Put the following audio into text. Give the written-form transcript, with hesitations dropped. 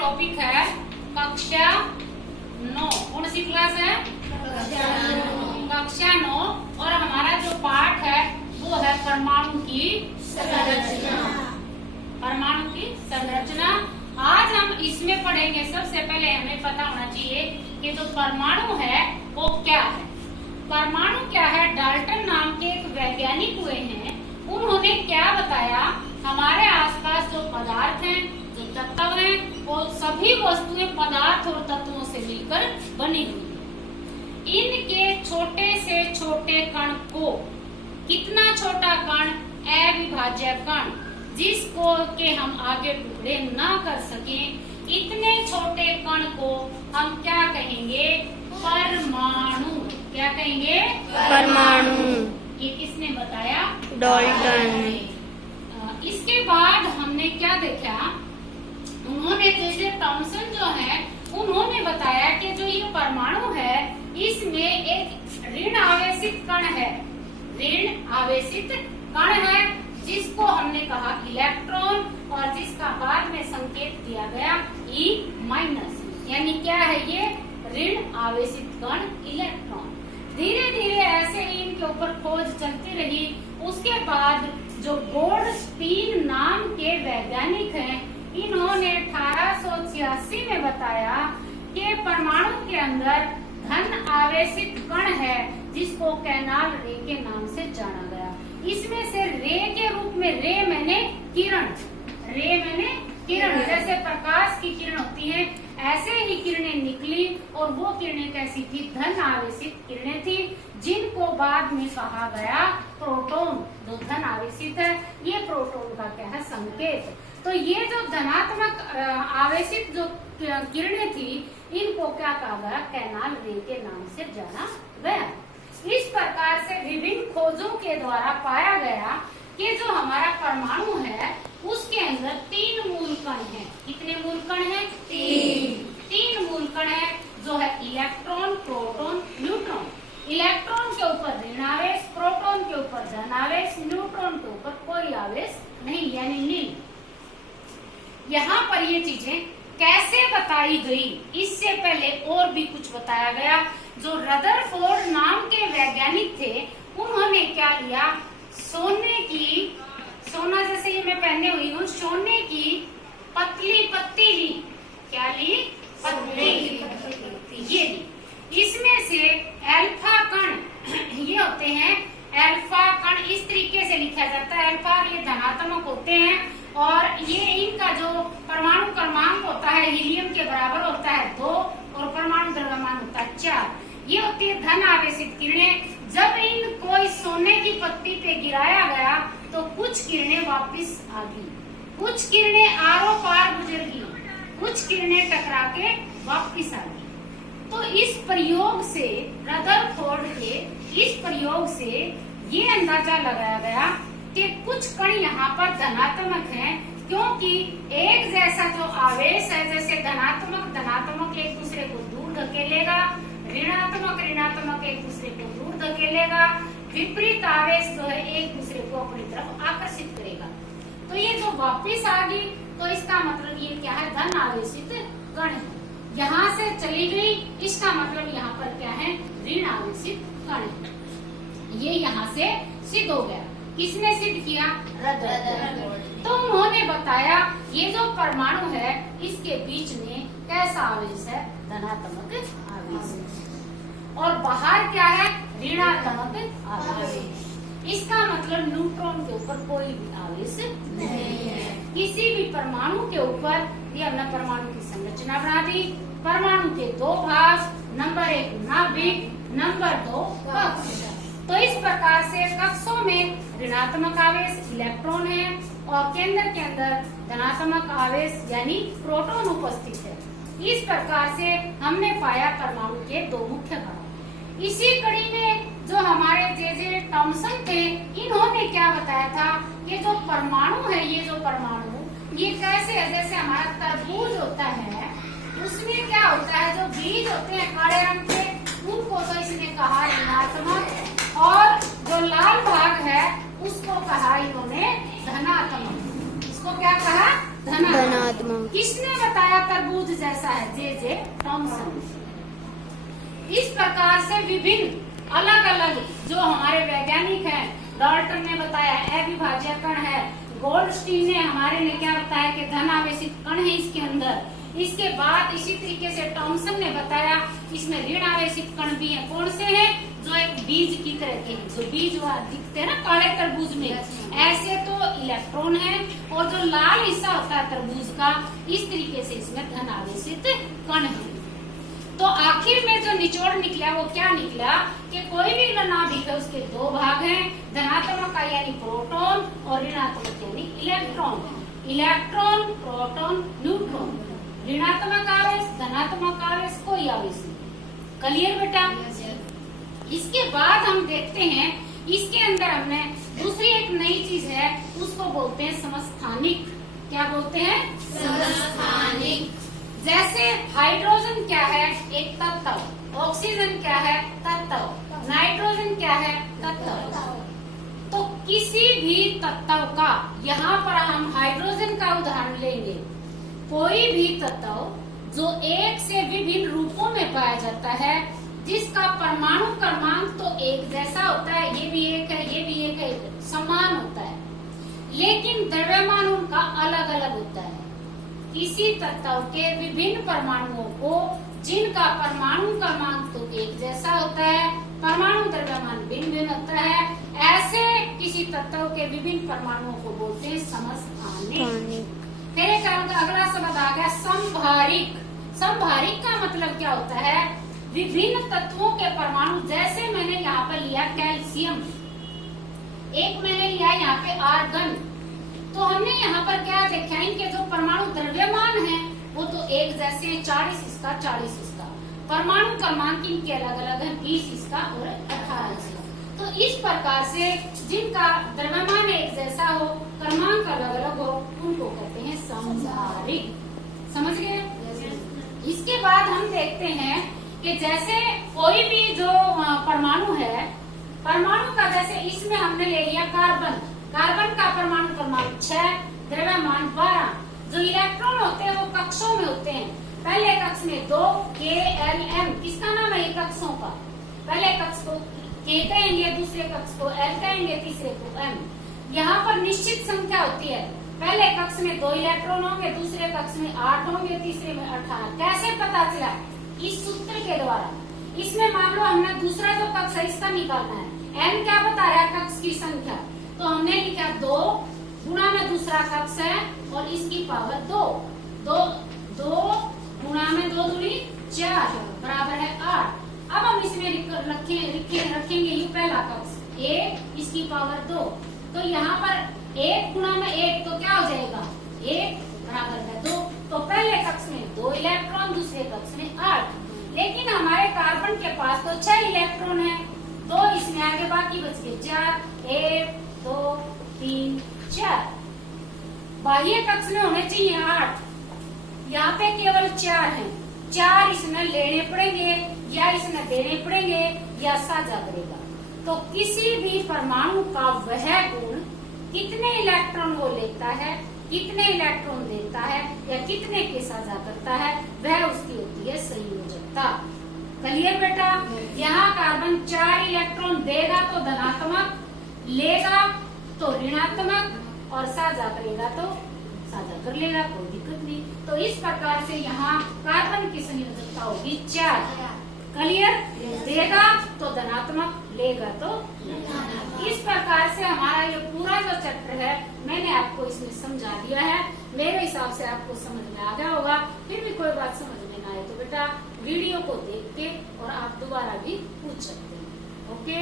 Topic है कक्षा 9। कौन सी क्लास है? कक्षा 9। और हमारा जो पाठ है वो है परमाणु की संरचना। परमाणु की संरचना आज हम इसमें पढ़ेंगे। सबसे पहले हमें पता होना चाहिए कि जो परमाणु है वो क्या है। परमाणु क्या है? डाल्टन नाम के एक वैज्ञानिक हुए हैं, उन्होंने क्या बताया, हमारे आसपास जो पदार्थ हैं, जो तत्व हैं, वो सभी वस्तुएं पदार्थ और तत्वों से मिलकर बनी हुई है। इनके छोटे से छोटे कण को, कितना छोटा कण? अविभाज्य कण, जिसको के हम आगे टुकड़े ना कर सकें, इतने छोटे कण को हम क्या कहेंगे? परमाणु। क्या कहेंगे? परमाणु। ये किसने बताया? डाल्टन ने। इसके बाद हमने क्या देखा, उन्होंने जैसे थॉमसन जो है उन्होंने बताया कि जो ये परमाणु है इसमें एक ऋण आवेशित कण है। ऋण आवेशित कण है जिसको हमने कहा इलेक्ट्रॉन, और जिसका बाद में संकेत दिया गया E-। यानी क्या है ये? ऋण आवेशित कण इलेक्ट्रॉन। धीरे धीरे ऐसे ही इनके ऊपर खोज चलती रही। उसके बाद जो गोल्डस्टीन नाम के वैज्ञानिक हैं, इन्होंने 1886 में बताया कि परमाणु के अंदर धन आवेशित कण है जिसको कैनाल रे के नाम से जाना गया। इसमें से रे के रूप में, रे मैंने किरण, रे मैंने किरण, जैसे प्रकाश की किरण होती है ऐसे ही किरणें निकली, और वो किरणें कैसी थी? धन आवेशित किरणें थी, जिनको बाद में कहा गया प्रोटॉन। जो धन आवेशित है ये प्रोटॉन का क्या है? संकेत। तो ये जो धनात्मक आवेशित जो किरणें थी इनको क्या कहा गया? कैनाल रे के नाम से जाना गया। इस प्रकार से विभिन्न खोजों के द्वारा पाया गया कि जो हमारा परमाणु है उसके अंदर 3 मूल कण हैं। कितने मूल कण हैं? 3 मूल कण है, जो है इलेक्ट्रॉन, प्रोटॉन, न्यूट्रॉन। इलेक्ट्रॉन के ऊपर ऋण आवेश, प्रोटॉन के ऊपर धन आवेश, न्यूट्रॉन के ऊपर कोई आवेश नहीं, यानी नील। यहाँ पर ये चीजें कैसे बताई गई, इससे पहले और भी कुछ बताया गया। जो रदरफोर्ड नाम के वैज्ञानिक थे उन्होंने क्या लिया? सोने की, सोना जैसे ये मैं पहने हुई हूँ, सोने की पतली पत्ती ली। क्या ली? पतली ये ली। इसमें से अल्फा कण ये होते हैं, अल्फा कण इस तरीके से लिखा जाता है। अल्फा ये धनात्मक होते हैं, और ये इनका जो परमाणु क्रमांक होता है हीलियम के बराबर होता है 2, और परमाणु द्रव्यमान होता है 4। ये होती है धन आवेशित किरणें। जब इनको इस सोने की पत्ती पे गिराया गया तो कुछ किरणें वापस आ गई, कुछ किरणें आरो पार गुजर गई, कुछ किरणें टकरा के वापस आ गई। तो इस प्रयोग से, रदरफोर्ड के इस प्रयोग से ये अंदाजा लगाया गया कि कुछ कण यहाँ पर धनात्मक हैं, क्योंकि एक जैसा जो आवेश है, जैसे धनात्मक धनात्मक एक दूसरे को दूर धकेलेगा, ऋणात्मक ऋणात्मक एक दूसरे को दूर धकेलेगा, विपरीत आवेश जो है एक दूसरे को अपनी तरफ आकर्षित करेगा। तो ये जो वापिस आ गई, तो इसका मतलब ये क्या है? धन आवेशित कण है। यहाँ से चली गई, इसका मतलब यहाँ पर क्या है? ऋण आवेशित कण है। ये यहाँ से सिद्ध हो गया। किसने सिद्ध किया? रदरफोर्ड। तो उन्होंने बताया ये जो परमाणु है इसके बीच में कैसा आवेश है? धनात्मक आवेश। और बाहर क्या है? ऋणात्मक आवेश। इसका मतलब न्यूट्रॉन के ऊपर कोई भी आवेश नहीं है। किसी भी परमाणु के ऊपर ये हमने परमाणु की संरचना बना दी। परमाणु के 2 भाग, नंबर 1 नाभिक, नंबर 2 कक्ष। तो इस प्रकार से कक्षों में ऋणात्मक आवेश इलेक्ट्रॉन है, और केंद्र के अंदर धनात्मक आवेश यानी प्रोटॉन उपस्थित है। इस प्रकार से हमने पाया परमाणु के 2 मुख्य भाग। इसी कड़ी में जो हमारे जे थॉमसन थे, इन्होंने क्या बताया था कि जो परमाणु है, ये जो परमाणु ये कैसे है? जैसे हमारा तरबूज होता है, उसमें क्या होता है? जो बीज होते हैं काले रंग के, उनको तो इसने कहा ऋणात्मक, और जो लाल भाग है उसको कहा इन्होंने धनात्मक। इसको क्या कहा? धनात्मक। किसने बताया तरबूज जैसा है? जे टॉमसन। इस प्रकार से विभिन्न अलग अलग जो हमारे वैज्ञानिक हैं, डाल्टन ने बताया अविभाज्य कण है, गोल्डस्टीन ने हमारे ने क्या बताया कि धन आवेशित कण है इसके अंदर। इसके बाद इसी तरीके से टॉमसन ने बताया इसमें ऋण आवेशित कण भी है। कौन से हैं? जो एक बीज की तरह के, जो बीज दिखते हैं ना काले तरबूज में, ऐसे तो इलेक्ट्रॉन है, और जो लाल हिस्सा होता है तरबूज का, इस तरीके से इसमें धन आवेशित कण है। तो आखिर में जो निचोड़ निकला वो क्या निकला कि कोई भी नाभिक है उसके दो भाग हैं, धनात्मक का यानी प्रोटॉन और ऋणात्मक यानी इलेक्ट्रॉन। इलेक्ट्रॉन, प्रोटॉन, न्यूट्रॉन, ऋणात्मक आवेश, धनात्मक आवेश, कोई आवेश नहीं। क्लियर बेटा? इसके बाद हम देखते हैं इसके अंदर हमने दूसरी एक नई चीज है, उसको बोलते हैं समस्थानिक। क्या बोलते हैं? समस्थानिक। जैसे हाइड्रोजन क्या है? एक तत्व। ऑक्सीजन क्या है? तत्व। नाइट्रोजन क्या है? तत्व। तो किसी भी तत्व का, यहाँ पर हम हाइड्रोजन का उदाहरण लेंगे, कोई भी तत्व जो एक से विभिन्न रूपों में पाया जाता है, जिसका परमाणु क्रमांक तो एक जैसा होता है, ये भी एक है, ये भी एक है, समान होता है, लेकिन द्रव्यमान उनका अलग अलग होता है। किसी तत्व के विभिन्न परमाणुओं को, जिनका परमाणु क्रमांक तो एक जैसा होता है, परमाणु द्रव्यमान भिन्न भिन्न होता है, ऐसे किसी तत्व के विभिन्न परमाणुओं को बोलते हैं समस्थानिक। फिर एक अगला शब्द आ गया संभारिक। संभारिक का मतलब क्या होता है? विभिन्न तत्वों के परमाणु, जैसे मैंने यहाँ पर लिया कैल्शियम, एक मैंने लिया यहाँ पे आर्गन, तो हमने यहाँ पर क्या देखा, इनके जो परमाणु द्रव्यमान है वो तो एक जैसे हैं, 40 इसका 40 इसका, परमाणु क्रमांक इनके अलग अलग है, 20 इसका और 18 इसका। तो इस प्रकार से जिनका द्रव्यमान एक जैसा हो, क्रमांक अलग अलग हो, उनको कहते हैं संभारिक। समझ गए? इसके बाद हम देखते हैं कि जैसे कोई भी जो परमाणु है, परमाणु का जैसे इसमें हमने ले लिया कार्बन, कार्बन का परमाणु क्रमांक 6, द्रव्यमान 12। जो इलेक्ट्रॉन होते हैं वो कक्षों में होते हैं, पहले कक्ष में 2 KLM, किसका नाम है ये कक्षों का? पहले कक्ष को K कहेंगे, दूसरे कक्ष को L कहेंगे, तीसरे को M। यहाँ पर निश्चित संख्या होती है, पहले कक्ष में 2 इलेक्ट्रॉन होंगे, दूसरे कक्ष में 8 होंगे, तीसरे में 18। कैसे पता चला? इस सूत्र के द्वारा। इसमें मान लो हमने दूसरा जो कक्ष है इसका निकालना है, n क्या बता रहा है? कक्ष की संख्या, तो हमने लिखा 2 गुणा में दूसरा कक्ष है और इसकी पावर 2, 2 गुणा में 2 दूनी 4 बराबर है 8। अब हम इसमें रखेंगे ये पहला कक्ष, 1 इसकी पावर 2, तो यहाँ पर 1 गुणा में 1 तो क्या हो जाएगा? 1 बराबर है 2। तो पहले कक्ष में 2 इलेक्ट्रॉन, दूसरे कक्ष में 8, लेकिन हमारे कार्बन के पास तो 6 इलेक्ट्रॉन है, 2 इसमें आगे बाकी बच गए 4, 1 2 3 4। बाह्य कक्ष में होने चाहिए 8, यहाँ पे केवल 4 हैं, 4 इसमें लेने पड़ेंगे या इसमें देने पड़ेंगे या साझा करेगा। तो किसी भी परमाणु का वह गुण कितने इलेक्ट्रॉन वो लेता है, कितने इलेक्ट्रॉन देता है या कितने के साझा करता है, वह उसकी होती है संयोजकता। क्लियर बेटा? यहाँ कार्बन 4 इलेक्ट्रॉन देगा तो धनात्मक, लेगा तो ऋणात्मक और साझा करेगा तो साझा कर लेगा, कोई दिक्कत नहीं। तो इस प्रकार से यहाँ कार्बन की संयोजकता होगी 4। क्लियर? देगा तो धनात्मक, लेगा तो इस प्रकार से हमारा ये पूरा जो चैप्टर है मैंने आपको इसमें समझा दिया है। मेरे हिसाब से आपको समझ में आ गया होगा। फिर भी कोई बात समझ में ना आए तो बेटा वीडियो को देख के और आप दोबारा भी पूछ सकते हैं। ओके।